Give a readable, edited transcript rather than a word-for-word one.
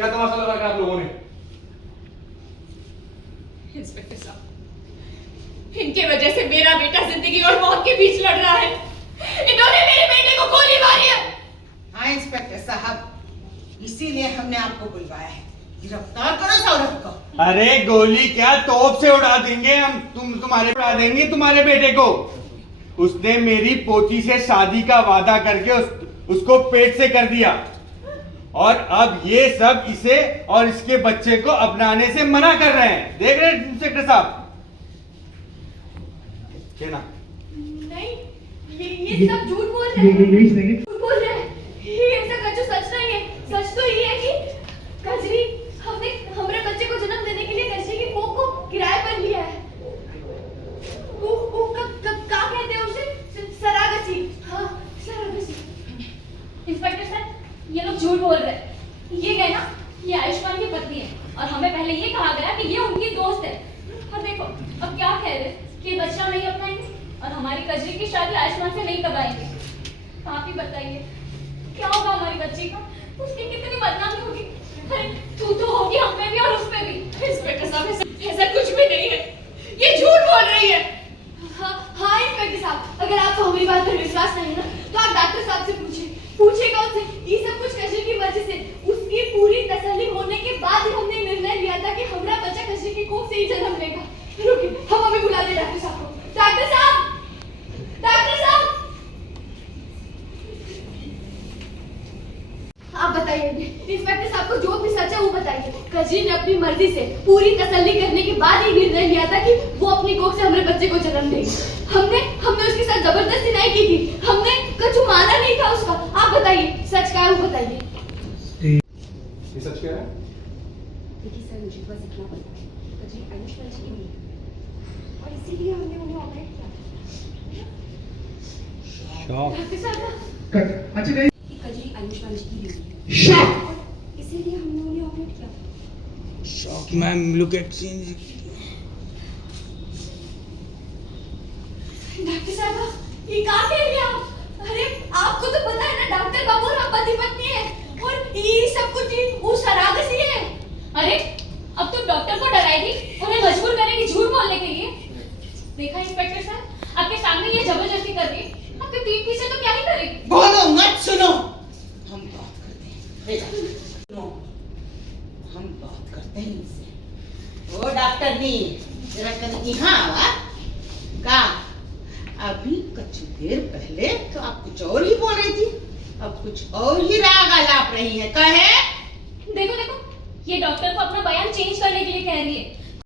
क्या तमाशा लगा रखा आप लोगों ने? इंस्पेक्टर साहब, इनके वजह से मेरा बेटा जिंदगी और मौत के बीच लड़ रहा है। इन्होंने मेरे बेटे को गोली मारी है। हाँ इंस्पेक्टर साहब, इसीलिए हमने आपको बुलवाया है। गिरफ्तार करो सौरभ को। अरे गोली क्या, तोप से उड़ा देंगे हम। तुम्हारे उड़ा देंगे तुम्हारे बेटे को। उसने मेरी पोती से शादी का वादा करके उसको पेट से कर दिया, और अब ये सब इसे और इसके बच्चे को अपनाने से मना कर रहे हैं। देख रहे हैं इंस्पेक्टर साहब? ना नहीं, ये सब झूठ बोल रहे हैं। झूठ बोल रहे हैं। ये ऐसा कछु सच नहीं है। सच तो ये है कि कजरी हमने हमारे बच्चे को जन्म देने के लिए कजरी की कोख को किराए पर लिया है। वो क्या कहते हैं उसे? सरागसी। हाँ, सरागसी। इंस्पेक्टर सर, ये लोग झूठ बोल रहे हैं। ये गए ना, ये आयुष्मान की पत्नी है और हमें पहले ये कहा गया कि ये उनकी दोस्त है। और देखो अब क्या कह रहे हैं कि बच्चा नहीं अपनाएंगे और हमारी कजरी की शादी आयुष्मान से नहीं करवाएंगे। आप ही बताइए क्या होगा हमारी बच्ची का? उसकी कितनी बदनामी होगी। अरे तू तो होगी हम पे भी और उस पे भी। इंस्पेक्टर साहब, ऐसा कुछ भी नहीं है, ये झूठ बोल रही है। हाँ इंस्पेक्टर साहब, अगर आपको हमारी बात पर विश्वास नहीं ना तो आप डॉक्टर साहब से पूछिएगा उससे। ये सब कुछ कजरी की वजह से। उसकी पूरी तसल्ली होने के बाद ही हमने निर्णय लिया था कि हमारा बच्चा कजरी की कोख से ही जन्म लेगा। रुकिए, हम अभी बुला दे डॉक्टर साहब को। डॉक्टर साहब, डॉक्टर साहब, आप बताइए इंस्पेक्टर साहब को जो भी सच है वो बताइए। कजरी ने अपनी मर्जी से पूरी तसल्ली करने के बाद ही निर्णय लिया था कि वो अपनी कोख से हमारे बच्चे को जन्म देगी। हमने उसके साथ जबरदस्ती नहीं की थी। हमने कुछ माना नहीं था उसका। आप बताइए सच क्या है वो बताइए। ये सच क्या है? देखिए सर, मुझे बस इतना पता है, कजरी आयुष्मान जी की नहीं है और इसीलिए हमने उन्हें ऑपरेट किया। डॉक्टर साहब, अच्छा नहीं, कजरी आयुष्मान जी की नहीं है इसीलिए हमने उन्हें ऑपरेट किया। Shock ma'am, look at scene. Doctor साहब, ये क्या कह रही हैं आप? अरे आपको तो पता है ना, डॉक्टर बाबू और हम पति पत्नी है और ये सब कुछ वो सरागसी है। अरे अब तो डॉक्टर को डराएगी, उन्हें मजबूर करेगी झूठ बोलने के लिए। देखा इंस्पेक्टर साहब, आपके सामने ये जबरदस्ती कर रही है, आपके पीठ पीछे तो क्या ही करेगी। बोलो मत, सुनो, हम बात करते हैं। सुनो, हम बात करते हैं इनसे। ओ डॉक्टर नी, जरा कभी यहाँ आवा। का अभी कुछ देर पहले तो आप कुछ और ही बोल रही थी, अब कुछ और ही राग आलाप रही है। कहे देखो देखो, ये डॉक्टर को अपना बयान चेंज करने के लिए कह रही है।